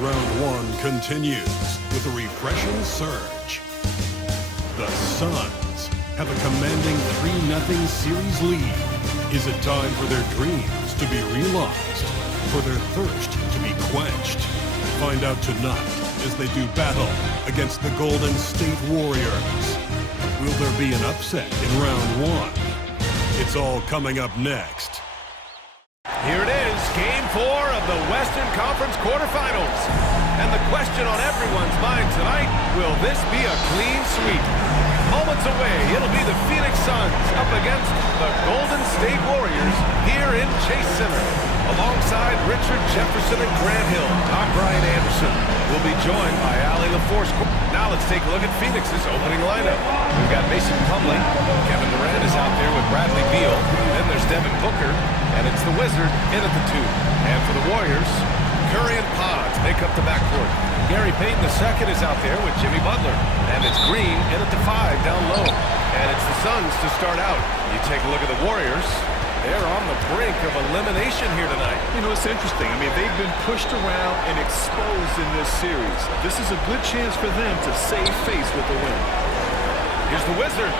Round one continues with a refreshing surge. The Suns have a commanding 3-0 series lead. Is it time for their dreams to be realized? For their thirst to be quenched? Find out tonight as they do battle against the Golden State Warriors. Will there be an upset in round one? It's all coming up next. Here it is, Game 4 of the Western Conference quarterfinals. And the question on everyone's mind tonight, will this be a clean sweep? Moments away, it'll be the Phoenix Suns up against the Golden State Warriors here in Chase Center. Alongside Richard Jefferson and Grant Hill, I'm Brian Anderson. We'll be joined by Allie LaForce. Now let's take a look at Phoenix's opening lineup. We've got Mason Plumlee. Kevin Durant is out there with Bradley Beal. Then there's Devin Booker. And it's the Wizard in at the 2. And for the Warriors, Curry and Pods make up the backcourt. Gary Payton II is out there with Jimmy Butler. And it's Green in at the 5 down low. And it's the Suns to start out. You take a look at the Warriors. They're on the brink of elimination here tonight. You know, it's interesting. I mean, they've been pushed around and exposed in this series. This is a good chance for them to save face with the win. Here's the Wizard.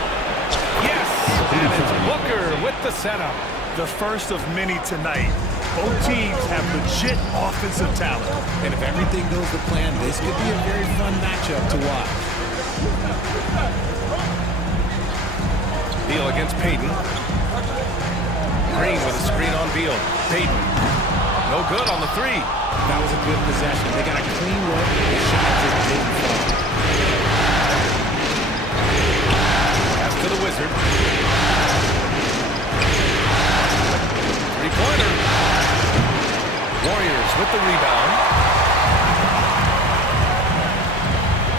Yes! And it's Booker with the setup. The first of many tonight. Both teams have legit offensive talent. And if everything goes to plan, this could be a very fun matchup to watch. Beal against Payton. Green with a screen on Beal. Payton. No good on the 3. That was a good possession. They got a clean look. The shot just didn't fall. Pass to the Wizard. Three-pointer. Warriors with the rebound.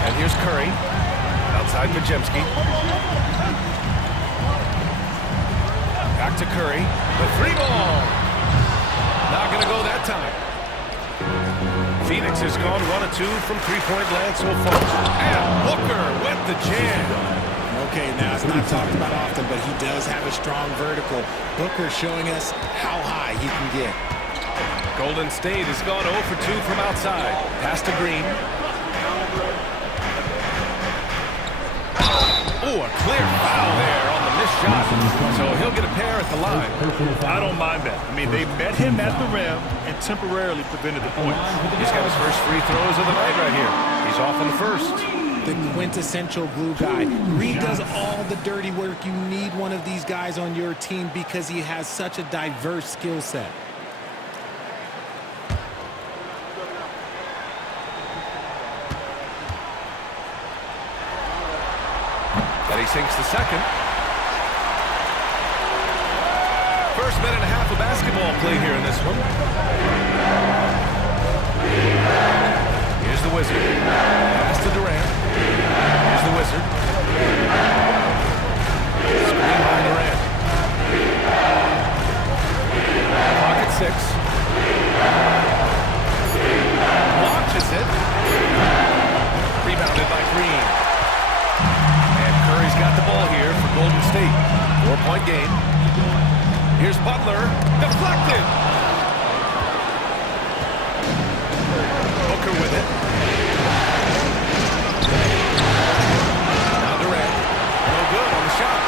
And here's Curry. Outside Pajemski. Back to Curry. The 3 ball. Not going to go that time. Phoenix has gone 1 of 2 from three-point land so far. And Booker with the jam. Okay, now it's not talked about often, but he does have a strong vertical. Booker showing us how high he can get. Golden State has gone 0 for 2 from outside. Pass to Green. Oh, a clear foul there on the missed shot. So he'll get a pair at the line. I don't mind that. I mean, they met him at the rim and temporarily prevented the points. He's got his first free throws of the night right here. He's off on the first. The quintessential glue guy. Reed does all the dirty work. You need one of these guys on your team because he has such a diverse skill set. And he sinks the second. First minute and a half of basketball play here in this one. Here's the Wizard. Pass to Durant. Here's the Wizard. Screen by Durant. Pocket 6. Launches it. Rebounded by Green. Curry's got the ball here for Golden State. 4-point game. Here's Butler. Deflected. Booker with it. Now Durant. No good on the shot.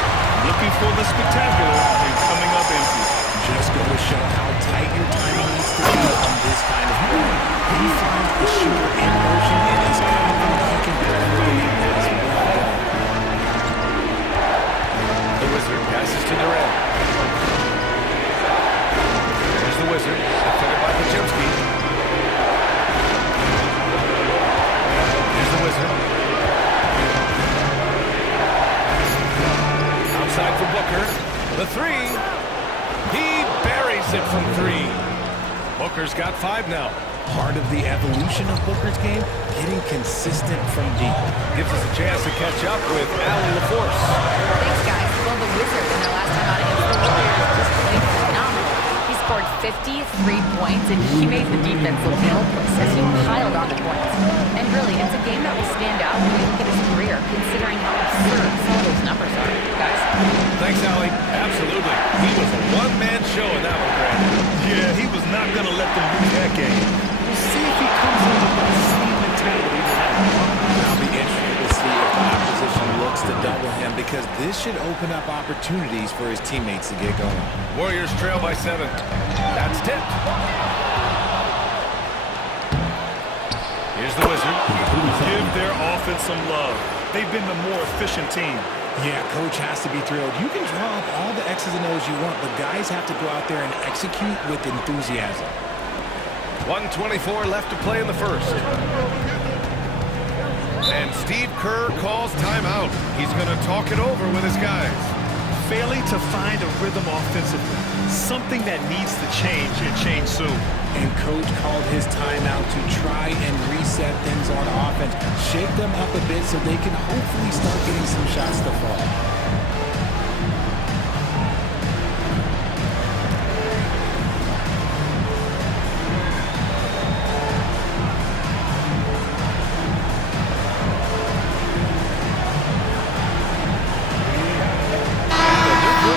Looking for the spectacular and coming up empty. Just going to show how tight your timing needs to be on this kind of play. He finds the shooter in motion and is confident he can perforate as well. The Wizard passes to Durant. There's the Wizard, defended by Pajemski. Here's the Wizard. Outside for Booker. The 3. He buries it from 3. Booker's got 5 now. Part of the evolution of Booker's game, getting consistent from deep. Gives us a chance to catch up with Allie LaForce. Thanks, guys. Well, the Wizards in their last time out against the Warriors just played phenomenal. He scored 53 points, and he made the defense look helpless as he piled on the points. And really, it's a game that will stand out when you look at his career, considering how absurd some of those numbers are. Guys? Thanks, Allie. Absolutely. He was a one-man show in that one, Brad. Yeah, he was not going to let them lose that game. We'll see if he comes in with this should open up opportunities for his teammates to get going. Warriors trail by 7. That's tipped. Here's the Wizard. Give their offense some love. They've been the more efficient team. Yeah, coach has to be thrilled. You can draw up all the X's and O's you want, but guys have to go out there and execute with enthusiasm. 1:24 left to play in the first. And Steve Kerr calls timeout. He's going to talk it over with his guys. Failing to find a rhythm offensively. Something that needs to change and change soon. And coach called his timeout to try and reset things on offense. Shake them up a bit so they can hopefully start getting some shots to fall.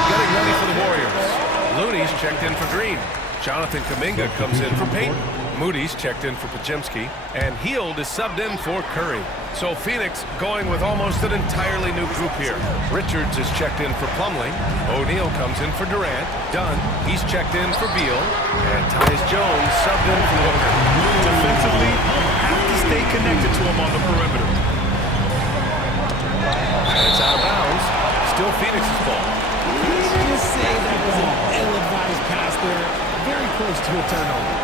Getting ready for the Warriors. Looney's checked in for Green. Jonathan Kuminga comes in for Payton. Moody's checked in for Podziemski. And Hield is subbed in for Curry. So Phoenix going with almost an entirely new group here. Richards is checked in for Plumlee. O'Neal comes in for Durant. Dunn, he's checked in for Beal. And Tyus Jones subbed in for Booker. Defensively, have to stay connected to him on the perimeter. And it's out of bounds. Still Phoenix's ball. Let's just say that was an ill-advised pass there. Very close to a turnover.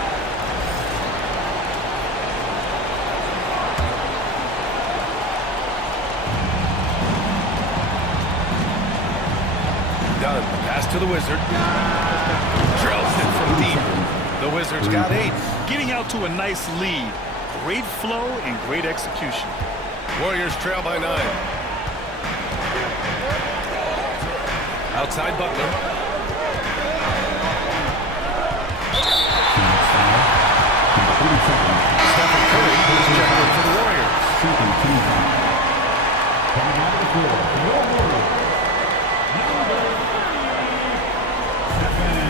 Dunn, pass to the Wizard. Drills it from deep. The Wizards got 8. Getting out to a nice lead. Great flow and great execution. Warriors trail by 9. Outside Butler. Stephen Curry is checked in for the Warriors.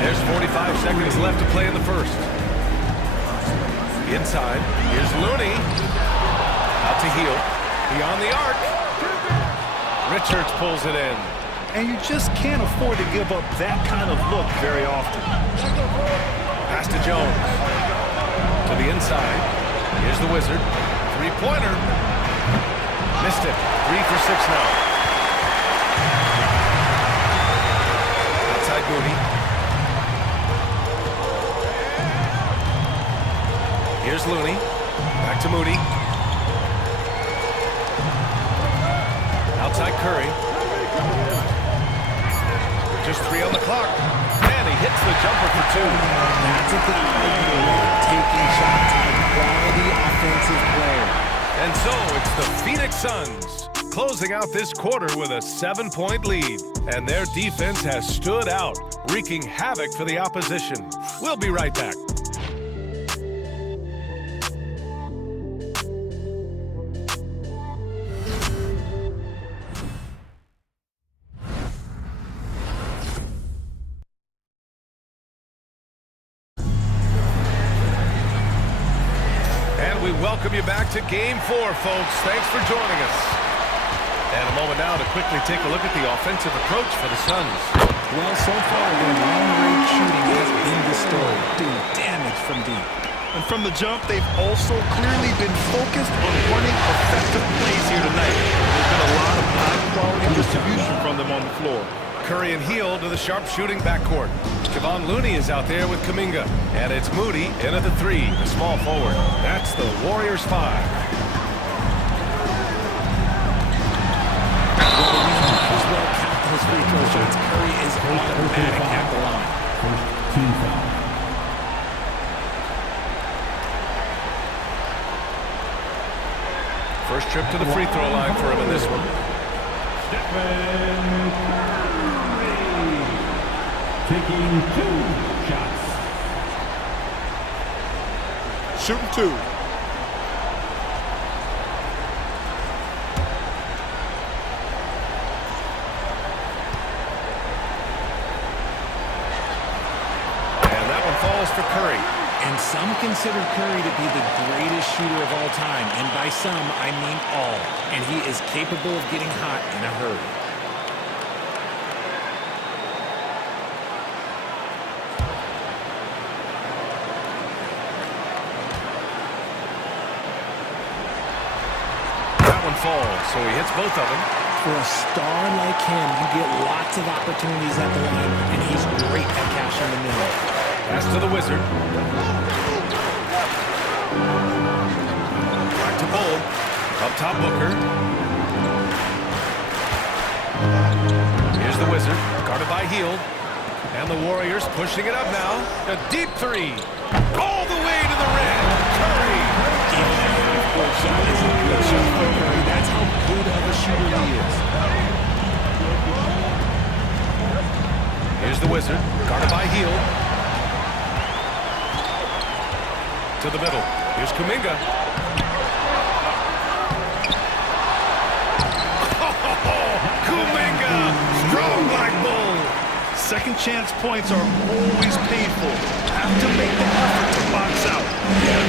There's 45 seconds left to play in the first. Inside, here's Looney. Out to Hield. Beyond the arc. Richards pulls it in. And you just can't afford to give up that kind of look very often. Pass to Jones. To the inside. Here's the Wizard. Three-pointer. Missed it. 3 for 6 now. Outside Moody. Here's Looney. Back to Moody. Outside Curry. Just 3 on the clock. And he hits the jumper for 2. That's a good taking shots at a quality offensive player. And so it's the Phoenix Suns closing out this quarter with a 7-point lead. And their defense has stood out, wreaking havoc for the opposition. We'll be right back. We welcome you back to Game 4, folks. Thanks for joining us. And a moment now to quickly take a look at the offensive approach for the Suns. Well, so far, their long-range shooting has been the story, doing damage from deep. And from the jump, they've also clearly been focused on running effective plays here tonight. There's been a lot of high-quality distribution from them on the floor. Curry and Hield to the sharp-shooting backcourt. Kevon Looney is out there with Kuminga. And it's Moody in at the 3, the small forward. That's the Warriors 5. As well, count those free throw shots. Curry is automatic at the line. First trip to the free throw line for him in this one. Taking 2 shots. Shooting 2. And that one falls for Curry. And some consider Curry to be the greatest shooter of all time. And by some, I mean all. And he is capable of getting hot in a hurry. fall, so he hits both of them. For a star like him, you get lots of opportunities at the line, and he's great at cashing them in. Pass to the Wizard. Back to Bull. Up top, Booker. Here's the Wizard, guarded by Hield. And the Warriors pushing it up now. A deep three. All the way to the rim. Curry. Even that half-court shot is a good shot for Curry. That's how good of a shooter he is. Here's the Wizard, guarded by Hield. To the middle. Here's Kuminga. Kuminga! Strong black bull. Second chance points are always painful. Have to make the effort to box out. Yeah,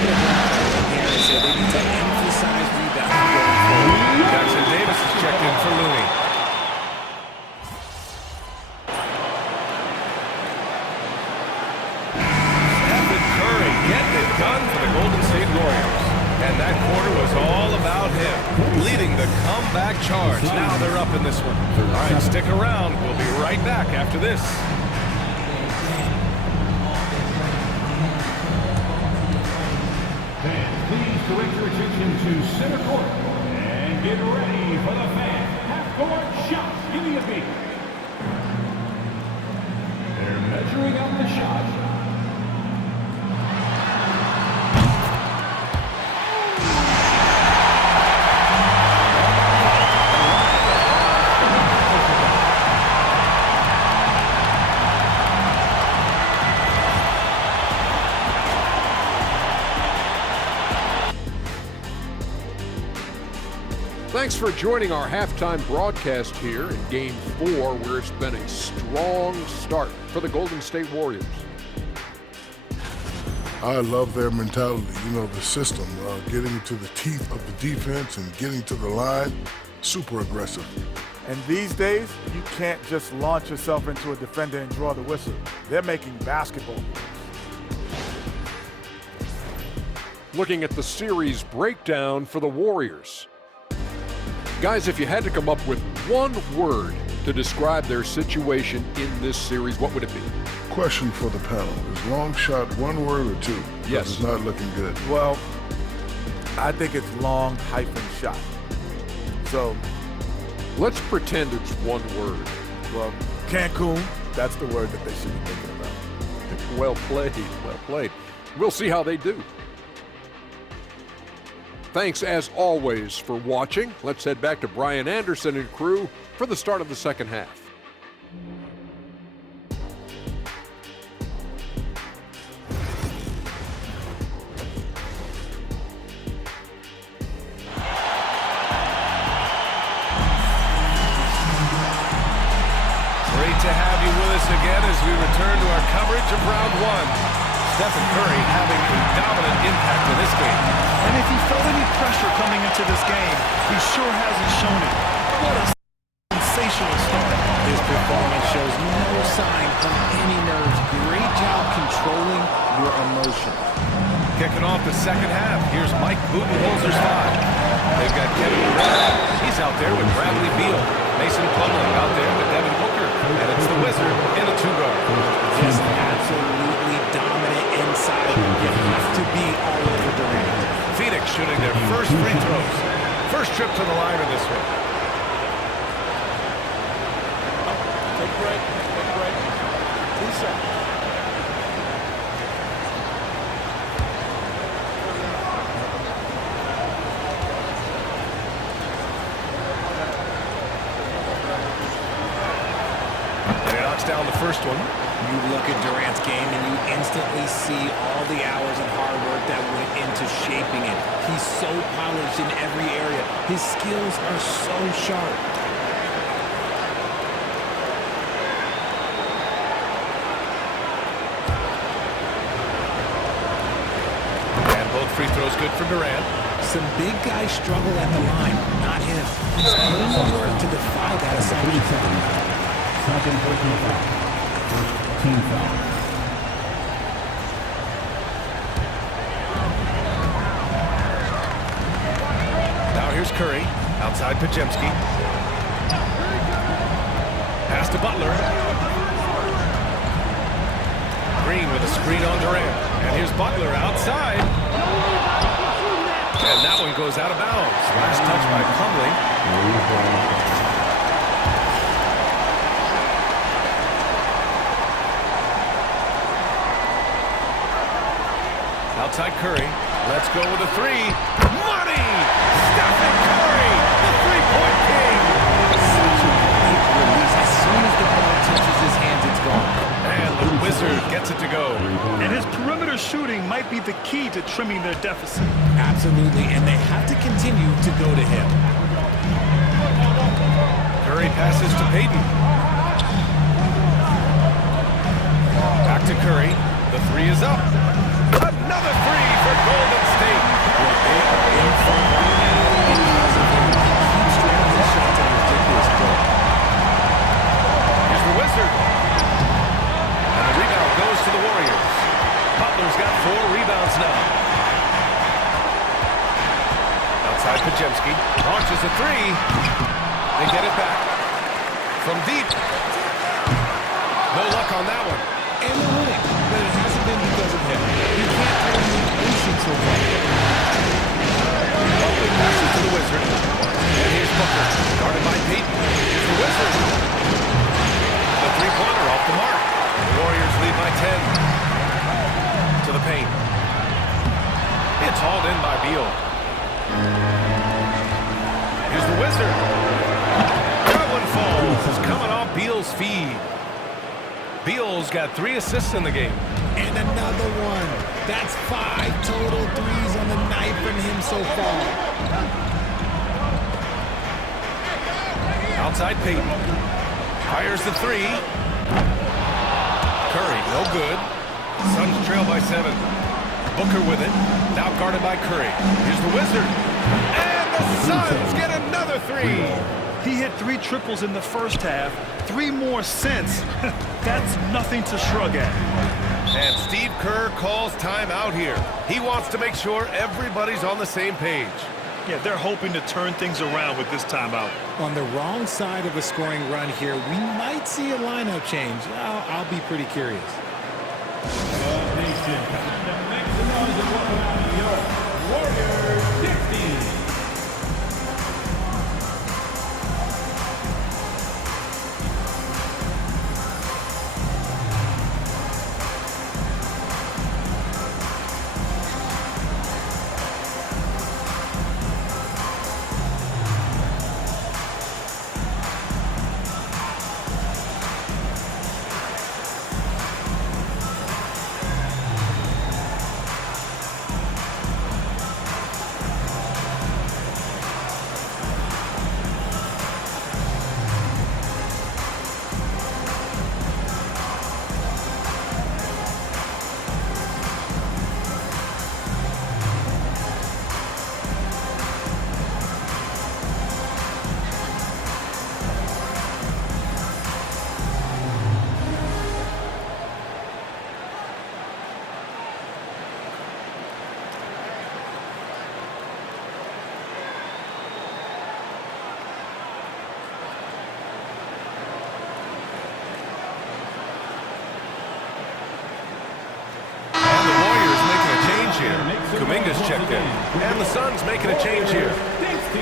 they said they need to emphasize rebounding going forward. Jackson Davis is checked in for Looney. Stephen Curry getting it done for the Golden State Warriors. And that quarter was all about him, leading the comeback charge. Now they're up in this one. All right, stick around. We'll be right back after this. Fans, please direct your attention to center court and get ready for the fan half-court shots. Give me a beat. They're measuring out the shot. Thanks for joining our halftime broadcast here in Game 4, where it's been a strong start for the Golden State Warriors. I love their mentality, the system, getting to the teeth of the defense and getting to the line, super aggressive. And these days, you can't just launch yourself into a defender and draw the whistle. They're making basketball moves. Looking at the series breakdown for the Warriors. Guys, if you had to come up with one word to describe their situation in this series, what would it be? Question for the panel. Is long shot one word or two? Yes. It's not looking good. Well, I think it's long hyphen shot. So, let's pretend it's one word. well, Cancun, that's the word that they should be thinking about. Well played, well played. We'll see how they do. Thanks, as always, for watching. Let's head back to Brian Anderson and crew for the start of the second half. Great to have you with us again as we return to our coverage of round one. Stephen Curry having a dominant impact in this game. And if he felt any pressure coming into this game, he sure hasn't shown it. What a sensational start. His performance shows no sign of any nerves. Great job controlling your emotion. Kicking off the second half, here's Mike Budenholzer's five. They've got Kevin Durant. He's out there with Bradley Beal. Mason Plumlee out there with Devin Booker. And it's the Wizard in a two-guard. Just absolutely dominant inside. You have to be all over Durant. Phoenix shooting their first free throws. First trip to the line in this one. Take a break, take a break. 2 seconds. And he knocks down the first one. You look at Durant's game and you instantly see all the hours of hard work that went into shaping it. He's so polished in every area. His skills are so sharp. And both free throws good for Durant. Some big guys struggle at the line, not him. He's putting the work to defy that assumption. Second personal foul. First team foul. Now here's Curry. Outside Pajemski. Pass to Butler. Green with a screen on Durant. And here's Butler outside. And that one goes out of bounds. Last touch by Plumlee. Outside Curry. Let's go with a three. Money! Stephen Curry, the three-point king. Such a quick release. As soon as the ball touches his hands, it's gone. And the Wizard gets it to go. And his perimeter shooting might be the key to trimming their deficit. Absolutely, and they have to continue to go to him. Curry passes to Payton. Back to Curry. The three is up. Another three for Golden State. Well, they are in front right now because of him. He keeps driving his shots at a ridiculous clip. Here's the Wizard. And the rebound goes to the Warriors. Butler's got 4 rebounds now. Outside Pajemski. Launches a three. They get it back. From deep. No luck on that one. And they're winning, but it hasn't been because of him. You can't throw him the ocean so far. Butler passes to the Wizard. And here's Booker. Guarded by Payton. Here's the Wizard. The three-pointer off the mark. The Warriors lead by 10. To the paint. It's hauled in by Beal. Here's the Wizard. That one falls. Coming off Beal's feed. Beal's got 3 assists in the game. And another one. That's 5 total threes on the night from him so far. Outside Payton. Fires the three. Curry, no good. Suns trail by 7. Booker with it. Now guarded by Curry. Here's the Wizard. And the Suns get another three. He hit 3 triples in the first half, 3 more since. That's nothing to shrug at. And Steve Kerr calls timeout here. He wants to make sure everybody's on the same page. Yeah, they're hoping to turn things around with this timeout. On the wrong side of a scoring run here, we might see a lineup change. I'll be pretty curious. Warriors 16. Kuminga's checked in. And the Suns making a change here. 16.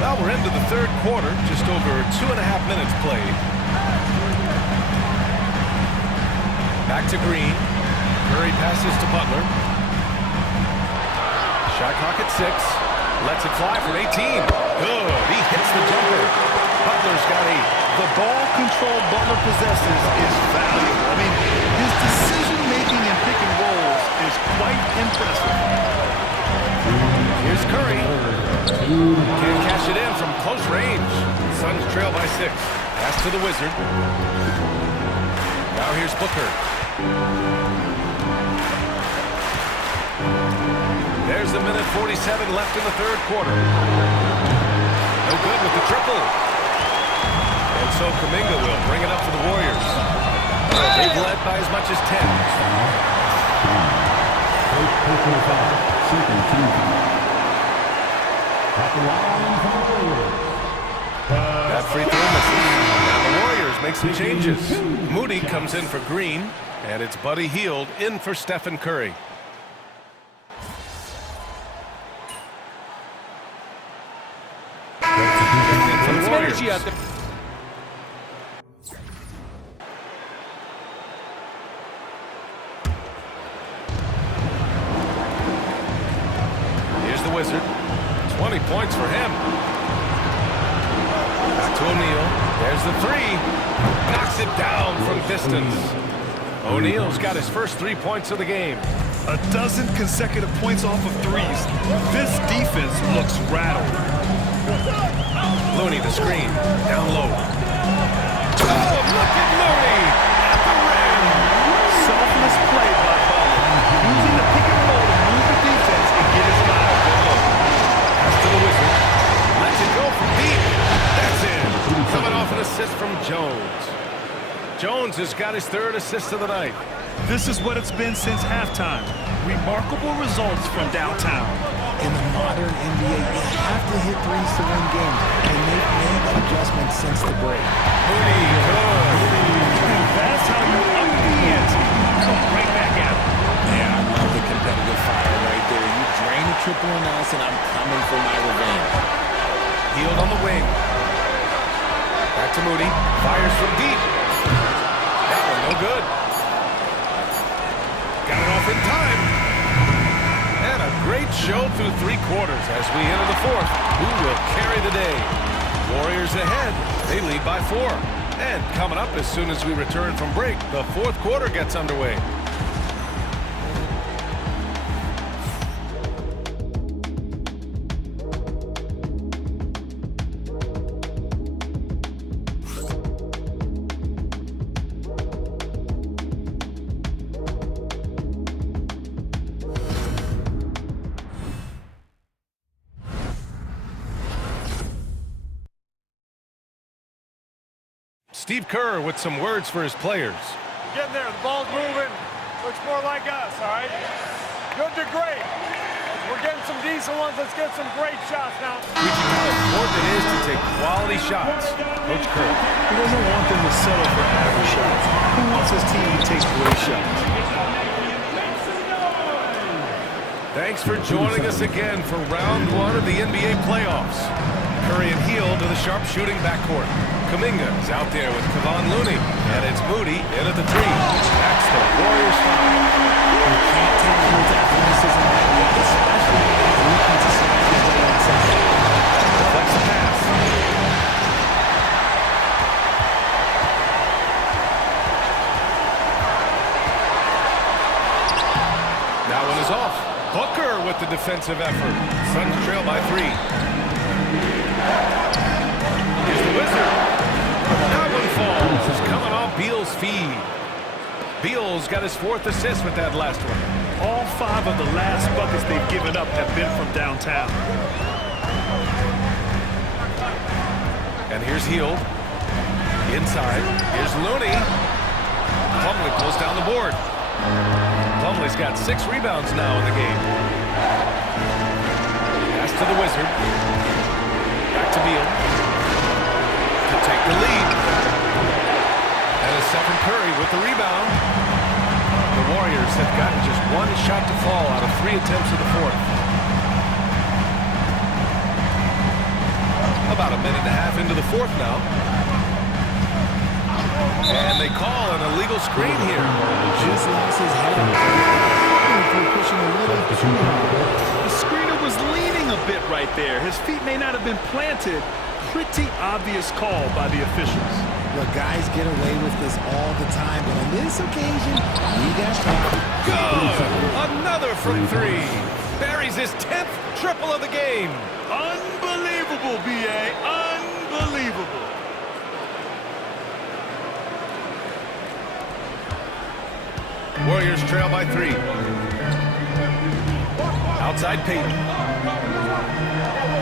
Well, we're into the third quarter, just over 2.5 minutes played. Back to Green. Curry passes to Butler. Shot clock at 6. Lets it fly from 18. Good. He hits the jumper. Butler's got 8. The ball control Butler possesses is valuable. I mean, his decision-making in pick and rolls is quite impressive. Here's Curry. Can't cash it in from close range. Suns trail by 6. Pass to the Wizard. Now here's Booker. There's a minute 47 left in the third quarter. No good with the triple. And so Kuminga will bring it up for the Warriors. They've led by as much as 10. That free throw misses. And the Warriors make some changes. Moody comes in for Green, and it's Buddy Hield in for Stephen Curry. For the Warriors. Here's the Wizard. 20 points for him. Back to O'Neal. There's the three. Knocks it down from distance. O'Neal's got his first 3 points of the game. A dozen consecutive points off of threes. This defense looks rattled. Looney the screen. Down low. Oh, look at Looney at the rim. Selfless play by Butler. Using the pick and roll to move the defense and get his guy a good look. Pass to the Wizard. Lets it go from deep. That's in. Coming off an assist from Jones. Jones has got his 3rd assist of the night. This is what it's been since halftime. Remarkable results from downtown. In the modern NBA, you have to hit threes to win games, and they've made that adjustment since the break. Moody, good. That's how you up the ante. Come right back at it. Yeah, I love the competitive fire right there. You drain a triple on us, and I'm coming for my revenge. Hield on the wing. Back to Moody. Fires from deep. That one no good. Got it off in time. And a great show through 3 quarters as we enter the 4th. Who will carry the day? Warriors ahead. They lead by 4. And coming up as soon as we return from break, the 4th quarter gets underway. Steve Kerr with some words for his players. Getting there. The ball's moving. Looks more like us, all right? Good to great. We're getting some decent ones. Let's get some great shots now. Preaching how important it is to take quality shots. Coach Kerr. He doesn't want them to settle for average shots. He wants his team to take great shots. Thanks for joining us again for round 1 of the NBA playoffs. Curry and Hield to the sharpshooting backcourt. Kuminga is out there with Kevon Looney. And it's Moody in at the 3. That's the Warriors 5. You can't take Hield's athleticism lightly, especially when the defensive side is on the inside. Deflects the pass. That one is off. Booker with the defensive effort. Suns trail by 3. Here's the Wizard. That one falls. It's coming off Beal's feed. Beal's got his 4th assist with that last one. All 5 of the last buckets they've given up have been from downtown. And here's Hield. Inside. Here's Looney. Plumlee pulls down the board. Plumlee's got 6 rebounds now in the game. Pass to the Wizard. Back to Beal. To take the lead. And it's Stephen Curry with the rebound. The Warriors have gotten just 1 shot to fall out of 3 attempts in the 4th. About a minute and a half into the 4th now. And they call an illegal screen here. Just lost his head. Pushing a little too hard. The screener was leaning a bit right there. His feet may not have been planted. Pretty obvious call by the officials. Look, guys get away with this all the time, but on this occasion, he got caught. Good! Another from 3. Buries his 10th triple of the game. Unbelievable, B.A. Unbelievable. Warriors trail by 3. Outside Payton.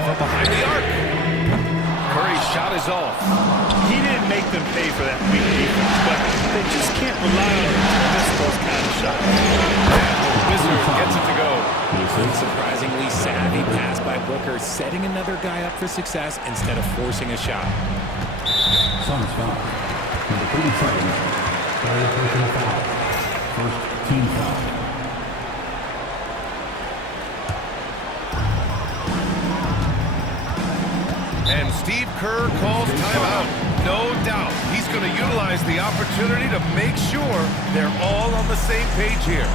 From behind the arc. Curry's shot is off. He didn't make make them pay for that weak defense, but they just can't rely on them to miss those kind of shots. The Wizard gets it to go. Surprisingly savvy pass by Booker, setting another guy up for success instead of forcing a shot. Suns foul. Number 37. Player personal foul. First team foul. And Steve Kerr calls timeout. No doubt he's going to utilize the opportunity to make sure they're all on the same page here.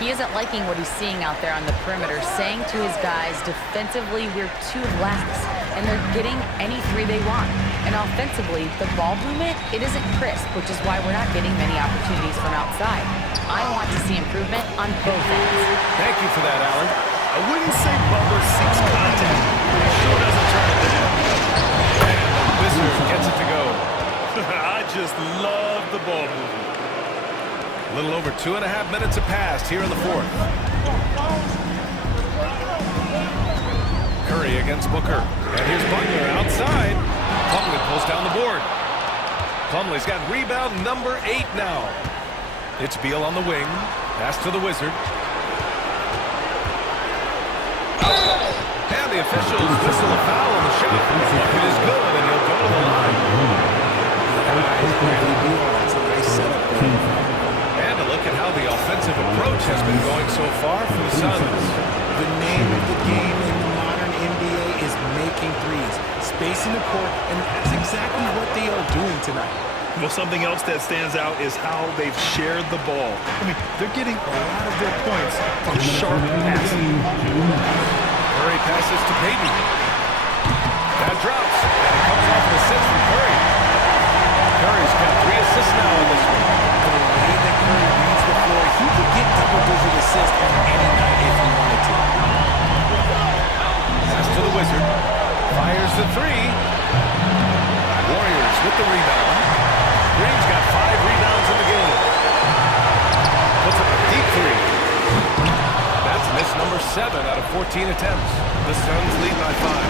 He isn't liking what he's seeing out there on the perimeter, saying to his guys, defensively, we're too lax, and they're getting any three they want. And offensively, the ball movement, it isn't crisp, which is why we're not getting many opportunities from outside. I want to see improvement on both ends. Thank you for that, Allen. I wouldn't say Butler seeks contact, but he sure doesn't turn it down. And the Wizard gets it to go. I just love the ball movement. A little over 2.5 minutes have passed here in the fourth. Curry against Booker. And here's Butler outside. Plumlee pulls down the board. Plumlee's got rebound number 8 now. It's Beal on the wing. Pass to the Wizard. And the officials whistle a foul on the shot. It is good, and he'll go to the line. And a look at how the offensive approach has been going so far for the Suns. The name of the game in the modern NBA is making threes, spacing the court, and that's exactly what they are doing tonight. Well, something else that stands out is how they've shared the ball. I mean, they're getting a lot of their points from sharp passing. Curry passes to Payton. That drops, and it comes off an assist from Curry. Curry's got 3 assists now in this one. The way that Curry reads the floor, he could get double-digit assists on any night if he wanted to. Pass to the Wizard. Fires the 3. Warriors with the rebound. Green's got 5 rebounds in the game. Puts up a deep 3. That's miss number 7 out of 14 attempts. The Suns lead by 5.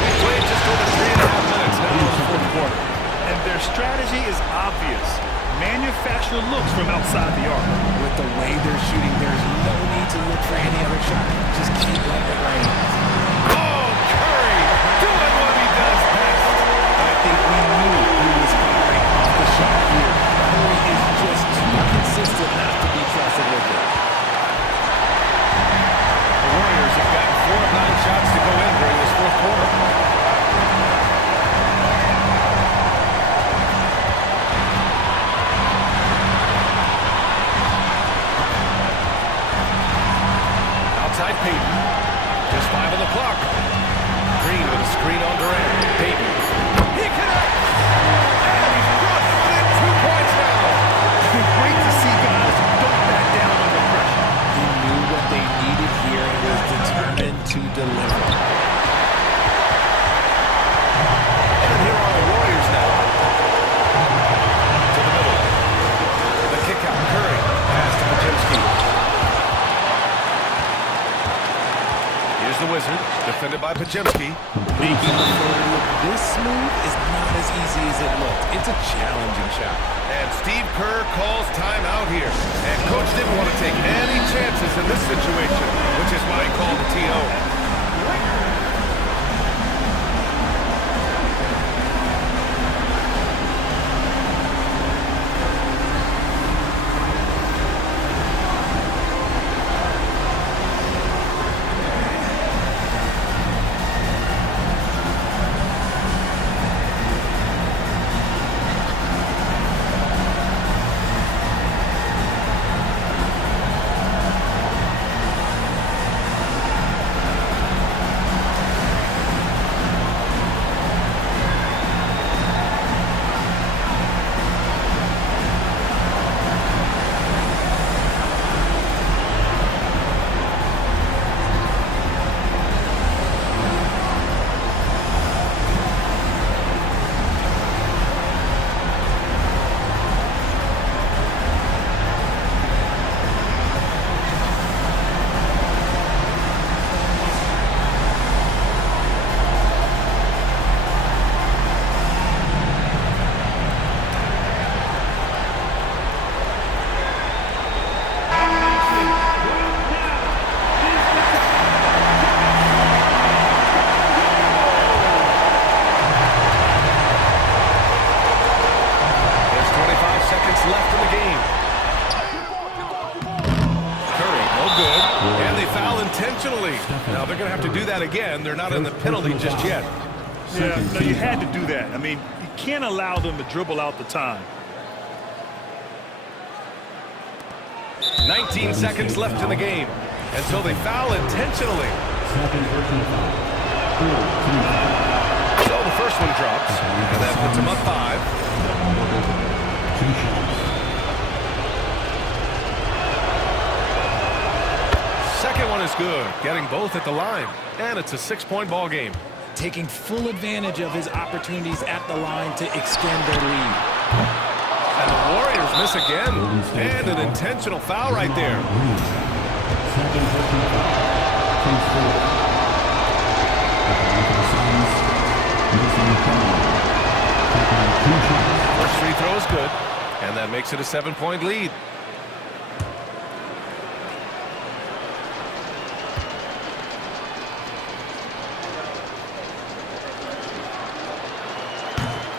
We've played just over 3.5 minutes now in the fourth quarter. And their strategy is obvious. Manufacture looks from outside the arc. With the way they're shooting, there's no need to look for any other shot. Just keep letting it rain. Oh, Curry doing what he does best. I think we knew he was firing off the shot here. Curry is just too consistent not to be trusted with it. The Warriors have gotten 4 of 9 shots to go in during this fourth quarter. Outside Payton. Just 5 on the clock. Green with a screen on Durant. Payton. He connects! And he's crushed within 2 points now. Great to see guys who don't back down under pressure. He knew what they needed here and was determined to deliver. And here are the Warriors now. To the middle. The kick out. Curry. Pass to Pajemski. Here's the Wizard. Defended by Pajemski. Making the floater look this smooth is not as easy as it looked. It's a challenging shot. And Steve Kerr calls timeout here. And Coach didn't want to take any chances in this situation, which is why he called the TO. intentionally. Now, they're going to have to do that again. They're not in the penalty just yet. Yeah, no, you had to do that. I mean, you can't allow them to dribble out the time. 19 seconds left in the game. And so they foul intentionally. So the first one drops, and that puts him up 5. Second one is good, getting both at the line. And it's a 6-point ball game. Taking full advantage of his opportunities at the line to extend their lead. And the Warriors miss again. And an intentional foul right there. First free throw is good. And that makes it a 7-point lead.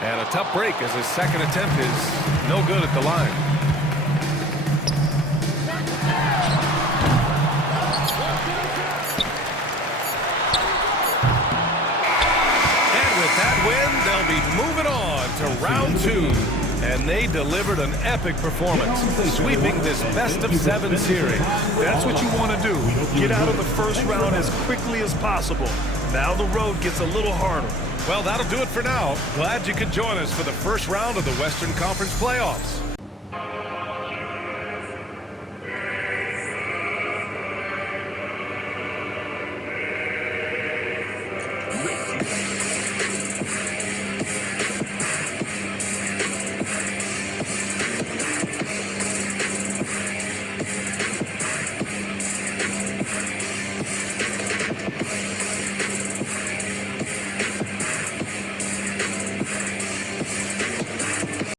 And a tough break as his second attempt is no good at the line. And with that win, they'll be moving on to round 2. And they delivered an epic performance, sweeping this best-of-7 series. That's what you want to do. Get out of the first round as quickly as possible. Now the road gets a little harder. Well, that'll do it for now. Glad you could join us for the first round of the Western Conference playoffs.